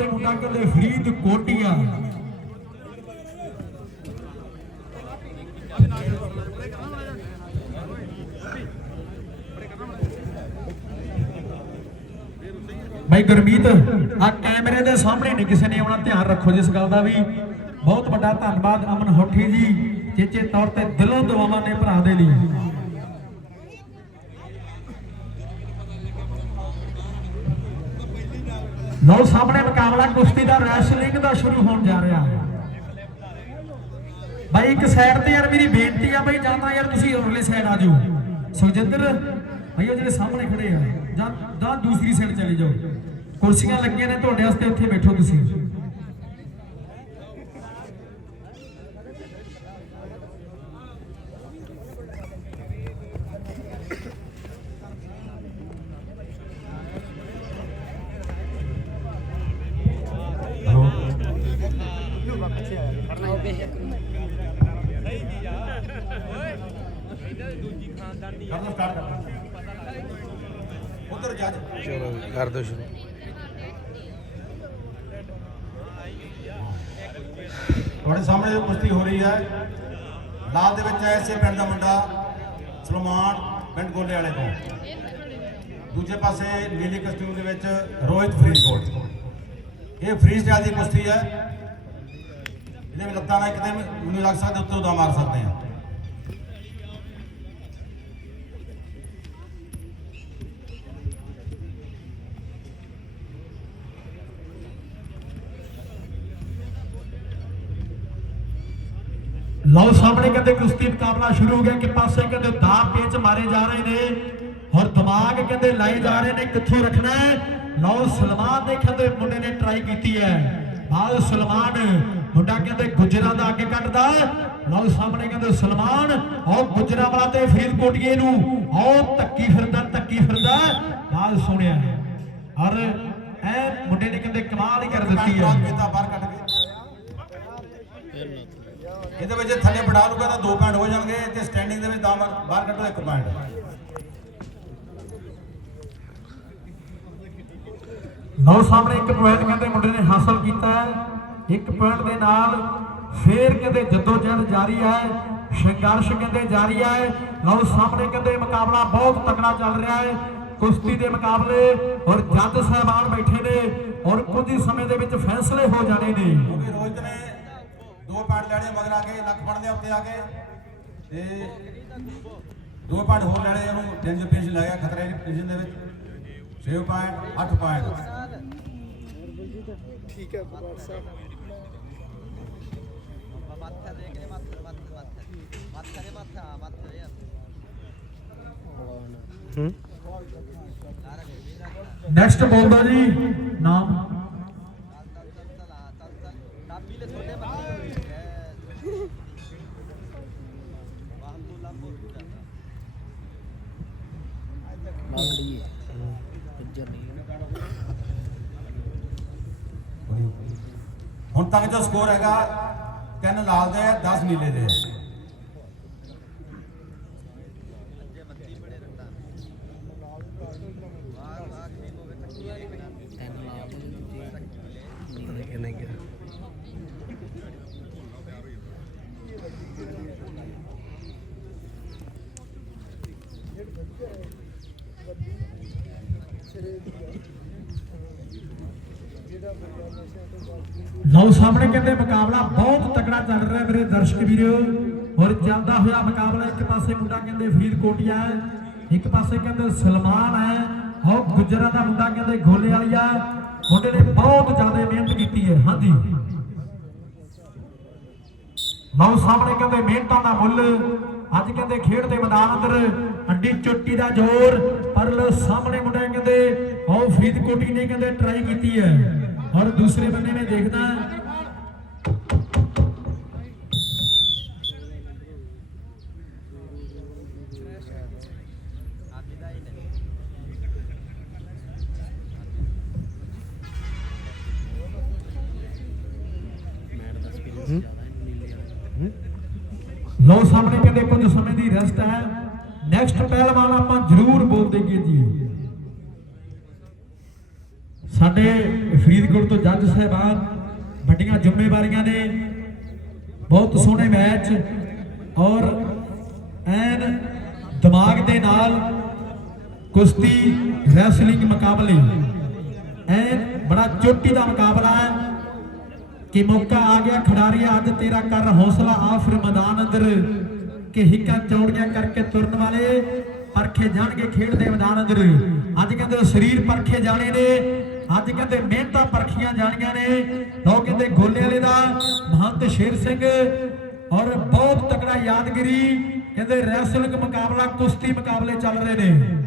ਪਾਸੇ ਮੁੰਡਾ ਕਹਿੰਦੇ ਫਰੀਦ ਕੋਟੀਆ। ਭਾਈ ਗੁਰਮੀਤ, ਆ ਕੈਮਰੇ ਦੇ ਸਾਹਮਣੇ ਨਹੀਂ ਕਿਸੇ ਨੇ ਆਉਣਾ, ਧਿਆਨ ਰੱਖੋ ਜਿਸ ਗੱਲ ਦਾ ਵੀ ਬਹੁਤ ਵੱਡਾ ਧੰਨਵਾਦ ਅਮਨ ਹੋਠੀ ਜੀ ਚੇਚੇ ਤੌਰ ਤੇ ਦਿਲੋਂ ਦੁਆਵਾਂ ਨੇ ਭਰਾ ਦੇ ਲਈ। ਲਓ ਸਾਹਮਣੇ ਮੁਕਾਬਲਾ ਕੁਸ਼ਤੀ ਦਾ ਰੈਸਲਿੰਗ ਦਾ ਸ਼ੁਰੂ ਹੋਣ ਜਾ ਰਿਹਾ। ਹੈ ਭਾਈ ਇੱਕ ਸਾਈਡ ਤੇ ਯਾਰ ਮੇਰੀ ਬੇਨਤੀ ਆ ਬਾਈ, ਜਾਂ ਤਾਂ ਯਾਰ ਤੁਸੀਂ ਉਰਲੇ ਸਾਈਡ ਆ ਜਾਓ। ਸੁਖਜਿੰਦਰ ਭਾਈ ਉਹ ਜਿਹੜੇ ਸਾਹਮਣੇ ਖੜੇ ਆ, ਜਾਂ ਜਾਂ ਦੂਸਰੀ ਸਾਈਡ ਚਲੇ ਜਾਓ। ਕੁਰਸੀਆਂ ਲੱਗੀਆਂ ਨੇ, ਤੁਹਾਡੇ ਵਾਸਤੇ ਉੱਥੇ ਬੈਠੋ ਤੁਸੀਂ। ਉਧਰ ਜਾ ਚਲੋ ਕਰ ਦੋ ਸ਼ੁਰੂ। ਤੁਹਾਡੇ ਸਾਹਮਣੇ ਜੋ ਕੁਸ਼ਤੀ ਹੋ ਰਹੀ ਹੈ ਲਾਲ ਦੇ ਵਿੱਚ ਹੈ ਇਸੇ ਪਿੰਡ ਦਾ ਮੁੰਡਾ ਸਲਮਾਨ ਪਿੰਡ ਗੋਲੇ ਵਾਲੇ ਤੋਂ। ਦੂਜੇ ਪਾਸੇ ਨੀਲੀ ਕਸਟਿਊਮ ਦੇ ਵਿੱਚ ਰੋਹਿਤ ਫਰੀਦਕੋਟ। ਇਹ ਫ੍ਰੀ ਸਟਾਈਲ ਦੀ ਕੁਸ਼ਤੀ ਹੈ। ਇਹਦੇ ਵਿੱਚ ਲੱਤਾਂ ਨਾਲ ਕਿਤੇ ਵੀ ਮੈਨੂੰ ਲੱਗ ਸਕਦਾ ਉੱਤੇ ਉਦਾ ਮਾਰ ਸਕਦੇ ਆ ਲਓ ਸਾਹਮਣੇ ਕਹਿੰਦੇ ਕੁਸ਼ਤੀ ਮੁਕਾਬਲਾ ਸ਼ੁਰੂ ਹੋ ਗਿਆ ਕਿ ਪਾਸੇ ਕਹਿੰਦੇ ਦਾ ਪੇਚ ਮਾਰੇ ਜਾ ਰਹੇ ਨੇ, ਔਰ ਦਿਮਾਗ ਕਹਿੰਦੇ ਲਾਏ ਜਾ ਰਹੇ ਨੇ, ਕਿੱਥੋਂ ਰੱਖਣਾ ਹੈ? ਲਓ ਸਲਮਾਨ ਦੇ ਕਹਿੰਦੇ ਮੁੰਡੇ ਨੇ ਟਰਾਈ ਕੀਤੀ ਹੈ। ਬਾਅਦ ਸਲਮਾਨ, ਮੁੰਡਾ ਕਹਿੰਦੇ ਗੁਜਰਾਂ ਦਾ ਅੱਗੇ ਕੱਢਦਾ। ਲਓ ਸਾਹਮਣੇ ਕਹਿੰਦੇ ਸਲਮਾਨ ਔਰ ਗੁਜਰਾਂ ਵਾਲਾ ਤੇ ਫਰੀਦਕੋਟੀਏ ਨੂੰ ਔਰ ਧੱਕੀ ਫਿਰਦਾ ਧੱਕੀ ਫਿਰਦਾ ਬਾਅਦ ਸੁਣਿਆ ਔਰ ਐ ਮੁੰਡੇ ਨੇ ਕਹਿੰਦੇ ਕਮਾਲ ਹੀ ਕਰ ਦਿੱਤੀ ਹੈ ਪੁਆਇੰਟ ਕੀਤਾ ਬਾਹਰ ਕੱਢ ਕੇ ਇਹਦੇ ਵਿੱਚ ਜੇ ਥੱਲੇ ਬੜਾ ਲੂਗਾ ਤਾਂ 2 ਪੁਆਇੰਟ ਹੋ ਜਾਣਗੇ ਤੇ ਸਟੈਂਡਿੰਗ ਦੇ ਵਿੱਚ ਦਾ ਬਾਹਰ ਕੱਢੋ 1 ਪੁਆਇੰਟ ਲਓ ਸਾਹਮਣੇ ਇੱਕ ਪੁਆਇੰਟ ਕਹਿੰਦੇ ਮੁੰਡੇ ਨੇ ਹਾਸਲ ਕੀਤਾ ਹੈ। ਇੱਕ ਪੁਆਇੰਟ ਦੇ ਨਾਲ ਫੇਰ ਕਹਿੰਦੇ ਜਦੋਜਹਿਦ ਜਾਰੀ ਹੈ ਸੰਘਰਸ਼ ਕਹਿੰਦੇ ਜਾਰੀ ਹੈ। ਲਓ ਸਾਹਮਣੇ ਕਹਿੰਦੇ ਮੁਕਾਬਲਾ ਬਹੁਤ ਤਕੜਾ ਚੱਲ ਰਿਹਾ ਹੈ ਕੁਸ਼ਤੀ ਦੇ ਮੁਕਾਬਲੇ ਔਰ ਜੱਜ ਸਾਹਿਬਾਨ ਬੈਠੇ ਨੇ ਔਰ ਕੁਝ ਹੀ ਸਮੇਂ ਦੇ ਵਿੱਚ ਫੈਸਲੇ ਹੋ ਜਾਣੇ ਨੇ। ਕਿਉਂਕਿ ਰੋਹਿਤ ਨੇ ਦੋ ਪੈਡ ਲੈਣੇ ਮਗਰ ਆ ਕੇ ਲੱਖ ਪੜਦੇ ਉੱਤੇ ਆ ਕੇ। ਤੇ ਦੋ ਪੈਡ ਹੋਰ ਲੈਣੇ ਉਹਨੂੰ ਡੇਂਜਰ ਪੋਜੀਸ਼ਨ ਲੱਗਿਆ ਖਤਰੇ ਦੀ ਪੋਜੀਸ਼ਨ ਦੇ ਵਿੱਚ। 6 ਪੁਆਇੰਟ 8 ਪੁਆਇੰਟ ਠੀਕ ਹੈ ਬੁਕਾਰ ਸਾਹਿਬ। ਮਾਥਾ ਦੇ ਕੇ ਮਾਥਾ ਮਾਥਾ ਮਾਥਾ ਦੇ ਮਾਥਾ ਮਾਥਾ ਹੂੰ? ਨੈਕਸਟ ਬੋਲਦਾ ਜੀ ਨਾਮ। ਹੁਣ ਤੱਕ ਜੋ ਸਕੋਰ ਹੈਗਾ ਤਿੰਨ ਲਾਲ ਦੇ ਆ 10 ਨੀਲੇ ਦੇ। ਆ ਐਨ ਲਾ ਦੋ ਜੀ ਨਹੀਂ ਕਿ ਨਹੀਂ ਗਿਆ ਲਓ ਸਾਹਮਣੇ ਕਹਿੰਦੇ ਮੁਕਾਬਲਾ ਬਹੁਤ ਤਕੜਾ ਚੱਲ ਰਿਹਾ ਮੇਰੇ ਦਰਸ਼ਕ ਵੀਰੋ। ਔਰ ਚੱਲਦਾ ਹੋਇਆ ਮੁਕਾਬਲਾ ਇੱਕ ਪਾਸੇ ਮੁੰਡਾ ਕਹਿੰਦੇ ਫਰੀਦਕੋਟੀਆ ਹੈ, ਇੱਕ ਪਾਸੇ ਕਹਿੰਦੇ ਸਲਮਾਨ ਹੈ। ਔਰ ਗੁਜਰਾਂ ਦਾ ਮੁੰਡਾ ਕਹਿੰਦੇ ਗੋਲੇ ਵਾਲੀਆ ਮੁੰਡੇ ਨੇ ਬਹੁਤ ਜ਼ਿਆਦਾ ਮਿਹਨਤ ਕੀਤੀ ਹੈ। ਹਾਂਜੀ। ਲਓ ਸਾਹਮਣੇ ਕਹਿੰਦੇ ਮਿਹਨਤਾਂ ਦਾ ਮੁੱਲ। ਅੱਜ ਕਹਿੰਦੇ ਖੇਡ ਦੇ ਮੈਦਾਨ ਅੰਦਰ ਅੱਡੀ ਚੁੱਟੀ ਦਾ ਜ਼ੋਰ। ਪਰ ਲਓ ਸਾਹਮਣੇ ਮੁੰਡੇ ਕਹਿੰਦੇ, ਉਹ ਫਰੀਦਕੋਟੀ ਨੇ ਕਹਿੰਦੇ ਟਰਾਈ ਕੀਤੀ ਹੈ। ਔਰ ਦੂਸਰੇ ਬੰਦੇ ਨੇ ਦੇਖਦਾ ਮੈਟ ਦਾ ਸਪੀਡ ਸਾਹਮਣੇ ਕਹਿੰਦੇ, ਕੁਝ ਸਮੇਂ ਦੀ ਰੈਸਟ ਹੈ। ਨੈਕਸਟ ਪਹਿਲਵਾਨ ਆਪਾਂ ਜ਼ਰੂਰ ਬੋਲ ਦੇਈਏ ਜੀ? ਸਾਡੇ ਫਰੀਦਕੋਟ ਤੋਂ ਜੱਜ ਸਾਹਿਬਾਨ, ਵੱਡੀਆਂ ਜ਼ਿੰਮੇਵਾਰੀਆਂ ਨੇ, ਬਹੁਤ ਸੋਹਣੇ ਮੈਚ ਔਰ ਐਨ ਦਿਮਾਗ ਦੇ ਨਾਲ ਕੁਸ਼ਤੀ ਰੈਸਲਿੰਗ ਮੁਕਾਬਲੇ। ਐਨ ਬੜਾ ਚੋਟੀ ਦਾ ਮੁਕਾਬਲਾ ਹੈ ਕਿ ਮੌਕਾ ਆ ਗਿਆ ਖਿਡਾਰੀ, ਅੱਜ ਤੇਰਾ ਕਰ ਹੌਸਲਾ ਆ ਮੈਦਾਨ ਅੰਦਰ। ਕਿ ਹਿੱਕਾਂ ਚੌੜੀਆਂ ਕਰਕੇ ਤੁਰਨ ਵਾਲੇ ਪਰਖੇ ਜਾਣਗੇ ਖੇਡ ਦੇ ਮੈਦਾਨ ਅੰਦਰ। ਅੱਜ ਕਹਿੰਦੇ ਸਰੀਰ ਪਰਖੇ ਜਾਣੇ ਨੇ। ਅੱਜ ਕਹਿੰਦੇ ਮਿਹਨਤਾਂ ਪਰਖੀਆਂ ਜਾਣੀਆਂ ਨੇ। ਲੋ ਕਹਿੰਦੇ ਗੋਲੇ ਵਾਲੇ ਦਾ ਮਹੰਤ ਸ਼ੇਰ ਸਿੰਘ ਔਰ ਬਹੁਤ ਤਕੜਾ ਯਾਦਗਿਰੀ। ਕਹਿੰਦੇ ਰੈਸਲਿੰਗ ਮੁਕਾਬਲਾ, ਕੁਸ਼ਤੀ ਮੁਕਾਬਲੇ ਚੱਲ ਰਹੇ ਨੇ।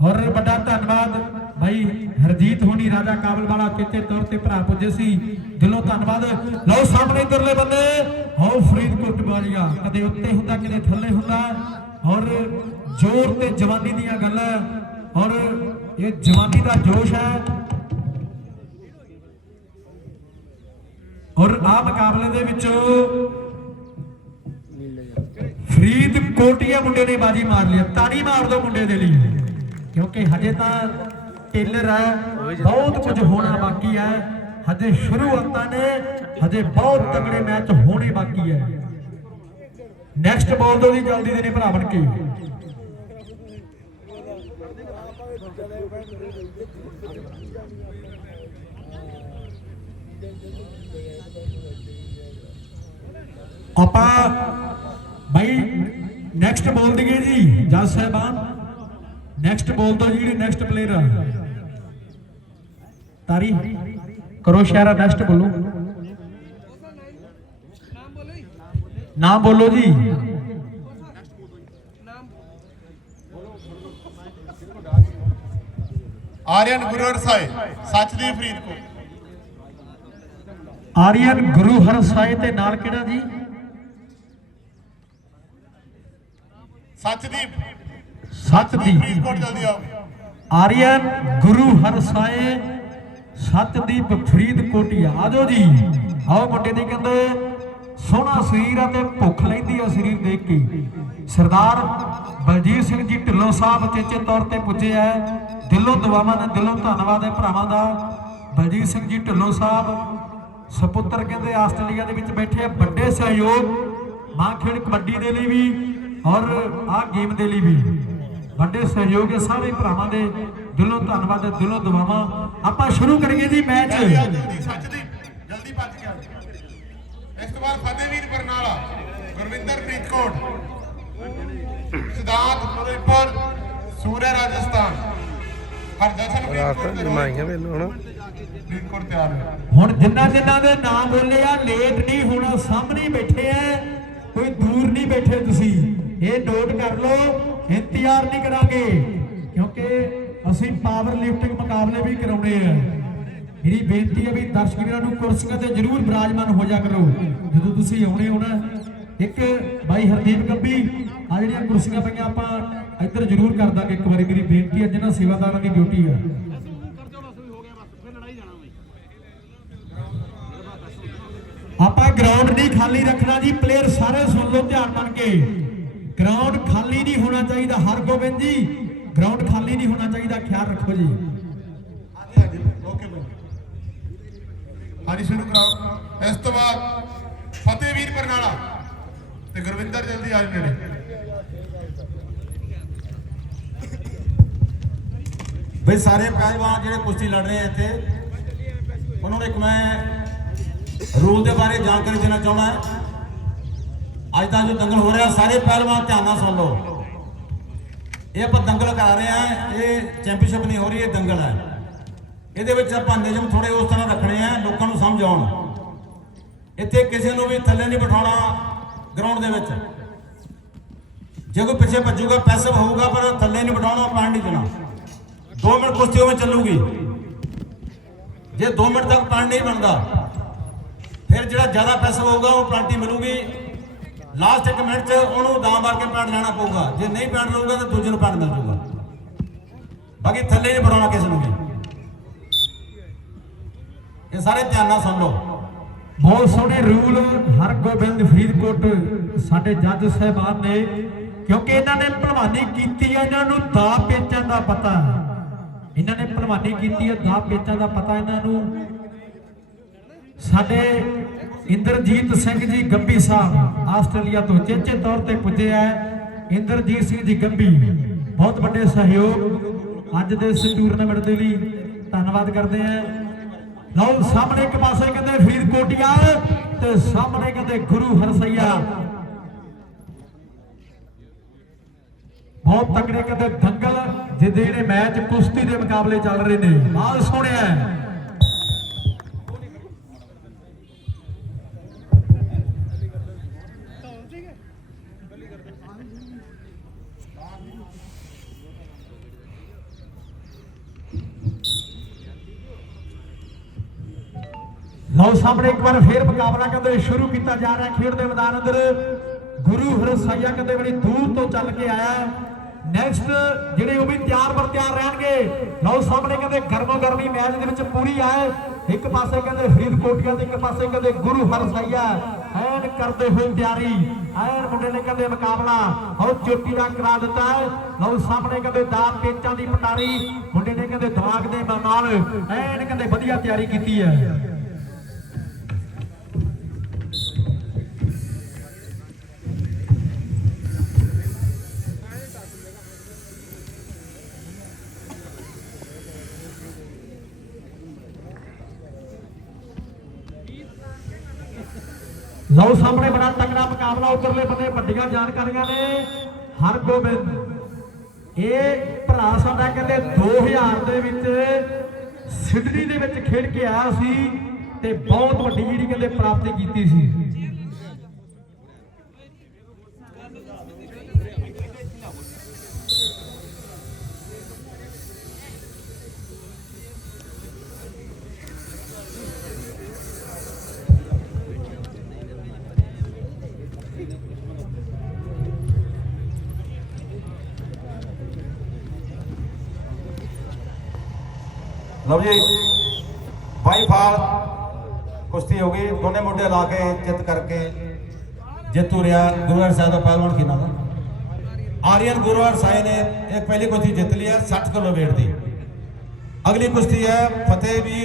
ਔਰ ਵੱਡਾ ਧੰਨਵਾਦ ਭਾਈ ਹਰਜੀਤ ਹੋਣੀ, ਰਾਜਾ ਕਾਬਲ ਵਾਲਾ ਕਿਤੇ ਤੌਰ ਤੇ ਭਰਾ ਪੁੱਜੇ ਸੀ। ਦਿਲੋਂ ਧੰਨਵਾਦ। ਲਓ ਸਾਹਮਣੇ ਇਧਰਲੇ ਬੰਦੇ ਹੋ ਫਰੀਦਕੋਟ ਵਾਲੀਆ, ਕਦੇ ਉੱਤੇ ਹੁੰਦਾ, ਕਦੇ ਥੱਲੇ ਹੁੰਦਾ। ਔਰ ਜ਼ੋਰ ਤੇ ਜਵਾਨੀ ਦੀਆਂ ਗੱਲਾਂ ਔਰ ਇਹ ਜਵਾਨੀ ਦਾ ਜੋਸ਼ ਹੈ। ਔਰ ਆ ਮੁਕਾਬਲੇ ਦੇ ਵਿੱਚ ਫਰੀਦਕੋਟੀਆ ਮੁੰਡੇ ਨੇ ਬਾਜੀ ਮਾਰ ਲਈ। ਤਾੜੀ ਮਾਰ ਦੋ ਮੁੰਡੇ ਦੇ ਲਈ। ਕਿਉਂਕਿ ਹਜੇ ਤਾਂ ਟੇਲਰ ਹੈ ਬਹੁਤ ਕੁਝ ਹੋਣਾ ਬਾਕੀ ਹੈ। ਹਜੇ ਸ਼ੁਰੂਆਤਾਂ ਨੇ, ਹਜੇ ਬਹੁਤ ਤਗੜੇ ਮੈਚ ਹੋਣੇ ਬਾਕੀ ਹੈ। ਨੈਕਸਟ ਬਾਲ ਦੋ ਦੀ ਜਲਦੀ ਦੇ ਨੇ ਭਰਾ ਬਣ ਕੇ। ਆਪਾਂ ਭਾਈ ਨੈਕਸਟ ਬੋਲ ਦਈਏ ਜੀ ਜੱਜ ਸਾਹਿਬਾਨ ਨੈਕਸਟ ਬੋਲ ਤੋਂ ਜਿਹੜੀ ਨੈਕਸਟ ਪਲੇਅਰ ਆ ਤਾਰੀ ਕਰੋ ਸ਼ਹਿਰਾ ਨੈਕਸਟ ਬੋਲੋ ਨਾਮ ਬੋਲੋ ਜੀ ਆਰੀਅਨ ਗੁਰੂ ਸਾਹਿਬ ਸੱਚਦੇਵ ਫਰੀਦਕੋਟ। ਆਰੀਅਨ ਗੁਰੂ ਹਰਸਾਏ ਤੇ ਨਾਲ ਕਿਹੜਾ ਜੀ? ਸੱਚਦੀਪ। ਸਤਦੀਪ ਫਰੀਦਕੋਟ ਜਲਦੀ ਆਓ। ਆਰੀਅਨ ਗੁਰੂ ਹਰਸਾਏ ਸਤਦੀਪ ਫਰੀਦਕੋਟੀਆ ਆਜੋ ਜੀ। ਆਓ ਮੁੰਡੇ ਦੀ ਕਹਿੰਦੇ ਸੋਹਣਾ ਸਰੀਰ ਆ ਤੇ ਭੁੱਖ ਲੈਂਦੀ ਆ ਸਰੀਰ ਦੇਖ ਕੇ। ਸਰਦਾਰ ਬਲਜੀਤ ਸਿੰਘ ਜੀ ਢਿੱਲੋਂ ਸਾਹਿਬ ਚੇਚੇ ਤੌਰ ਤੇ ਪੁੱਜੇ ਆ। ਦਿਲੋਂ ਦੁਆਵਾਂ ਦਾ ਦਿਲੋਂ ਧੰਨਵਾਦ ਹੈ ਭਰਾਵਾਂ ਦਾ। ਬਲਜੀਤ ਸਿੰਘ ਜੀ ਢਿੱਲੋਂ ਸਾਹਿਬ, ਸਪੁੱਤਰ ਕਹਿੰਦੇ ਆਸਟ੍ਰੇਲੀਆ ਦੇ ਵਿੱਚ ਬੈਠੇ ਆ, ਵੱਡੇ ਸਹਿਯੋਗ, ਮਾਂ ਖੇਡ ਕਬੱਡੀ ਦੇ ਲਈ ਵੀ ਔਰ ਆਹ ਗੇਮ ਦੇ ਲਈ ਵੀ। ਵੱਡੇ ਸਹਿਯੋਗ ਹੈ ਸਾਰੇ ਭਰਾਵਾਂ ਦੇ, ਦਿਲੋਂ ਧੰਨਵਾਦ ਹੈ, ਦਿਲੋਂ ਦੁਆਵਾਂ। ਆਪਾਂ ਸ਼ੁਰੂ ਕਰੀਏ ਜੀ ਮੈਚ। ਜਲਦੀ ਸੱਚਦੀਪ ਜਲਦੀ ਭੱਜ ਕੇ ਇਸ ਤੋਂ ਬਾਅਦ ਫਤਿਹਵੀਰ ਬਰਨਾਲਾ, ਗੁਰਵਿੰਦਰ ਫਰੀਦਕੋਟ ਸਿਧਾਂਤ ਫਿਰੋਜ਼ਪੁਰ ਸੂਰਿਆ ਰਾਜਸਥਾਨ। ਹੁਣ ਹੁਣ ਜਿੰਨਾ ਜਿੰਨਾ ਦੇ ਨਾਮ ਬੋਲੇ ਆ ਲੇਟ ਨਹੀਂ ਹੋਣਾ ਸਾਹਮਣੇ ਬੈਠੇ ਆ ਕੋਈ ਦੂਰ ਨਹੀਂ ਬੈਠੇ ਤੁਸੀਂ। ਇਹ ਨੋਟ ਕਰ ਲਓ ਇੰਤਜ਼ਾਰ ਨਹੀਂ ਕਰਾਂਗੇ। ਕਿਉਂਕਿ ਅਸੀਂ ਪਾਵਰ ਲਿਫਟਿੰਗ ਮੁਕਾਬਲੇ ਵੀ ਕਰਾਉਣੇ ਆ ਮੇਰੀ ਬੇਨਤੀ ਹੈ ਵੀ ਦਰਸ਼ਕ ਵੀਰਾਂ ਨੂੰ ਕੁਰਸੀਆਂ ਤੇ ਜਰੂਰ ਬਿਰਾਜਮਾਨ ਹੋ ਜਾ ਕਰੋ। ਜਦੋਂ ਤੁਸੀਂ ਆਉਣੇ ਹੋ ਨਾ ਇੱਕ ਬਾਈ ਹਰਦੀਪ ਗੱਬੀ ਆ ਜਿਹੜੀਆਂ ਕੁਰਸੀਆਂ ਪਈਆਂ ਆਪਾਂ ਇੱਧਰ ਜਰੂਰ ਕਰਦਾ ਦਾਂਗੇ ਇੱਕ ਵਾਰੀ ਮੇਰੀ ਬੇਨਤੀ ਹੈ ਜਿਹਨਾਂ ਸੇਵਾਦਾਰਾਂ ਦੀ ਡਿਊਟੀ ਆ। ਆਪਾਂ ਗਰਾਊਂਡ ਨਹੀਂ ਖਾਲੀ ਰੱਖਣਾ ਜੀ ਪਲੇਅਰ ਸਾਰੇ ਸੁਣ ਲਓ, ਧਿਆਨ ਬਣ ਕੇ। ਗਰਾਊਂਡ ਖਾਲੀ ਨਹੀਂ ਹੋਣਾ ਚਾਹੀਦਾ, ਹਰਗੋਬਿੰਦ ਜੀ ਗਰਾਊਂਡ ਖਾਲੀ ਨਹੀਂ ਹੋਣਾ ਚਾਹੀਦਾ, ਖਿਆਲ ਰੱਖੋ ਜੀ। ਹਾਂਜੀ ਸ਼ੁਰੂ ਕਰਾਓ ਇਸ ਤੋਂ ਬਾਅਦ ਫਤਿਹਵੀਰ ਬਰਨਾਲਾ ਤੇ ਗੁਰਵਿੰਦਰ ਜਲਦੀ ਆ ਜਾਓ ਬਈ ਸਾਰੇ ਪਹਿਲਵਾਨ ਜਿਹੜੇ ਕੁਸ਼ਤੀ ਲੜ ਰਹੇ ਆ ਇੱਥੇ, ਉਹਨਾਂ ਨੂੰ ਇੱਕ ਮੈਂ ਰੂਲ ਦੇ ਬਾਰੇ ਜਾਣਕਾਰੀ ਦੇਣਾ ਚਾਹੁੰਦਾ ਅੱਜ ਦਾ ਜੋ ਦੰਗਲ ਹੋ ਰਿਹਾ, ਸਾਰੇ ਪਹਿਲਵਾਨ ਧਿਆਨ ਨਾਲ ਸੁਣ ਲਓ। ਇਹ ਆਪਾਂ ਦੰਗਲ ਕਰਾ ਰਹੇ ਆ ਇਹ ਚੈਂਪੀਅਨਸ਼ਿਪ ਨਹੀਂ ਹੋ ਰਹੀ, ਇਹ ਦੰਗਲ ਹੈ। ਇਹਦੇ ਵਿੱਚ ਆਪਾਂ ਨਿਯਮ ਥੋੜੇ ਉਸ ਤਰ੍ਹਾਂ ਰੱਖਣੇ ਆ, ਲੋਕਾਂ ਨੂੰ ਸਮਝ ਆਉਣ। ਇੱਥੇ ਕਿਸੇ ਨੂੰ ਵੀ ਥੱਲੇ ਨਹੀਂ ਬਿਠਾਉਣਾ ਗਰਾਊਂਡ ਦੇ ਵਿੱਚ। ਜੇ ਕੋਈ ਪਿੱਛੇ ਭੱਜੂਗਾ ਪੈਸੇ ਹੋਊਗਾ, ਪਰ ਥੱਲੇ ਨਹੀਂ ਬਿਠਾਉਣਾ, ਪੈਣ ਨਹੀਂ ਦੇਣਾ। 2 ਮਿੰਟ ਕੁਸ਼ਤੀ ਉਵੇਂ ਚੱਲੂਗੀ। ਜੇ 2 ਮਿੰਟ ਤੱਕ ਪਾਣੀ ਨਹੀਂ ਬਣਦਾ, ਫਿਰ ਜਿਹੜਾ ਜ਼ਿਆਦਾ ਪੈਸਾ ਹੋਊਗਾ, ਉਹ ਪਲਾਂਟੀ ਮਿਲੂਗੀ। ਲਾਸਟ 1 ਮਿੰਟ 'ਚ ਉਹਨੂੰ ਦਾਂ ਮਾਰ ਕੇ ਪੈਣ ਲੈਣਾ ਪਊਗਾ। ਜੇ ਨਹੀਂ ਪੈਣ ਲਊਗਾ ਤਾਂ ਦੂਜੇ ਨੂੰ ਪੈਣ ਮਿਲ ਜਾਊਗਾ ਬਾਕੀ ਥੱਲੇ ਨਹੀਂ ਬਣਾਉਣਾ ਕਿਸੇ ਨੂੰ ਵੀ। ਇਹ ਸਾਰੇ ਧਿਆਨ ਨਾਲ ਸੁਣ ਲਓ। ਬਹੁਤ ਸੋਹਣੇ ਰੂਲ ਹਰਗੋਬਿੰਦ ਫਰੀਦਕੋਟ ਸਾਡੇ ਜੱਜ ਸਾਹਿਬਾਨ ਨੇ, ਕਿਉਂਕਿ ਇਹਨਾਂ ਨੇ ਭਲਵਾਨੀ ਕੀਤੀ ਹੈ ਇਹਨਾਂ ਨੂੰ ਦਾ ਪੇਚਾਂ ਦਾ ਪਤਾ ਹੈ। ਇਹਨਾਂ ਨੇ ਭਲਵਾਨੀ ਕੀਤੀ ਹੈ ਦਾ ਪੇਚਾਂ ਦਾ ਪਤਾ ਇਹਨਾਂ ਨੂੰ। ਸਾਡੇ ਇੰਦਰਜੀਤ ਸਿੰਘ ਜੀ ਗੱਬੀ ਸਾਹਿਬ ਆਸਟ੍ਰੇਲੀਆ ਤੋਂ ਚੇਚੇ ਤੌਰ ਤੇ ਪੁੱਜੇ ਆ। ਇੰਦਰਜੀਤ ਸਿੰਘ ਜੀ ਗੱਬੀ ਬਹੁਤ ਵੱਡੇ ਸਹਿਯੋਗ ਅੱਜ ਦੇ ਇਸ ਟੂਰਨਾਮੈਂਟ ਦੇ ਲਈ ਧੰਨਵਾਦ ਕਰਦੇ ਆ। ਲਓ, ਸਾਹਮਣੇ ਇੱਕ ਪਾਸੇ ਕਹਿੰਦੇ ਫਰੀਦਕੋਟੀਆ ਤੇ ਸਾਹਮਣੇ ਕਹਿੰਦੇ ਗੁਰੂ ਹਰਸਈਆ। ਬਹੁਤ ਤਕੜੇ ਕਦੇ ਦੰਗਲ ਜਿਹਦੇ ਜਿਹੜੇ ਮੈਚ ਕੁਸ਼ਤੀ ਦੇ ਮੁਕਾਬਲੇ ਚੱਲ ਰਹੇ ਨੇ। ਬਹੁਤ ਸੋਹਣਿਆ ਲਓ ਸਾਹਮਣੇ ਇੱਕ ਵਾਰ ਫੇਰ ਮੁਕਾਬਲਾ ਕਹਿੰਦੇ ਸ਼ੁਰੂ ਕੀਤਾ ਜਾ ਰਿਹਾ ਖੇਡ ਦੇ ਮੈਦਾਨ ਅੰਦਰ। ਗੁਰੂ ਹਰਸਾਈਆ ਕਹਿੰਦੇ ਬੜੀ ਦੂਰ ਤੋਂ ਚੱਲ ਕੇ ਆਇਆ। ਨੈਕਸਟ ਜਿਹੜੇ ਉਹ ਵੀ ਤਿਆਰ ਬਰ ਤਿਆਰ ਰਹਿਣਗੇ, ਲਓ ਸਾਹਮਣੇ ਕਹਿੰਦੇ ਗਰਮੋ ਗਰਮੀ ਮੈਚ ਦੇ ਵਿੱਚ ਪੂਰੀ ਆਏ। ਇੱਕ ਪਾਸੇ ਕਹਿੰਦੇ ਫਰੀਦਕੋਟੀਆ ਤੇ ਇੱਕ ਪਾਸੇ ਕਹਿੰਦੇ ਗੁਰੂ ਹਰਸਾਈਆ ਐਨ ਕਰਦੇ ਹੋਏ ਤਿਆਰੀ। ਐਨ ਮੁੰਡੇ ਨੇ ਕਹਿੰਦੇ ਮੁਕਾਬਲਾ। ਹੋਰ ਚੋਟੀ ਦਾ ਕਰਾ ਦਿੱਤਾ ਹੈ। ਲਓ ਸਾਹਮਣੇ ਕਹਿੰਦੇ ਦਾ ਪੇਚਾਂ ਦੀ ਪਟਾਰੀ। ਮੁੰਡੇ ਨੇ ਕਹਿੰਦੇ ਦਿਮਾਗ ਦੇ ਨਾਲ ਐਨ ਕਹਿੰਦੇ ਵਧੀਆ ਤਿਆਰੀ ਕੀਤੀ ਹੈ। ਲਓ ਸਾਹਮਣੇ ਬੜਾ ਤਕੜਾ ਮੁਕਾਬਲਾ ਉਧਰਲੇ ਬੰਦੇ ਵੱਡੀਆਂ ਜਾਣਕਾਰੀਆਂ ਨੇ। ਹਰਗੋਬਿੰਦ, ਇਹ ਭਰਾ ਸਾਡਾ ਕਹਿੰਦੇ 2000 ਦੇ ਵਿੱਚ ਸਿਡਨੀ ਦੇ ਵਿੱਚ ਖੇਡ ਕੇ ਆਇਆ ਸੀ ਤੇ ਬਹੁਤ ਵੱਡੀ ਜਿਹੜੀ ਕਹਿੰਦੇ ਪ੍ਰਾਪਤੀ ਕੀਤੀ ਸੀ। ਲਓ ਜੀ ਬਾਈ ਫਾਲ, ਕੁਸ਼ਤੀ ਹੋ ਗਈ। ਦੋਨੇ ਮੁੰਡੇ ਲਾ ਕੇ ਚਿੱਤ ਕਰਕੇ ਜੇਤੂ ਰਿਹਾ ਗੁਰੂਵਾਰ ਸਾਹਿਬ ਦਾ ਪਹਿਲਵਾਨ ਕੀ ਨਾਮ ਹੈ ਆਰੀਅਨ ਗੁਰੂਵਾਰ ਸਾਹਿਬ ਨੇ ਇੱਕ ਪਹਿਲੀ ਕੁਸ਼ਤੀ ਜਿੱਤ ਲਈ ਹੈ 60 ਕਿਲੋ weight ਦੀ। ਅਗਲੀ ਕੁਸ਼ਤੀ ਹੈ ਫਤਿਹਵੀਰ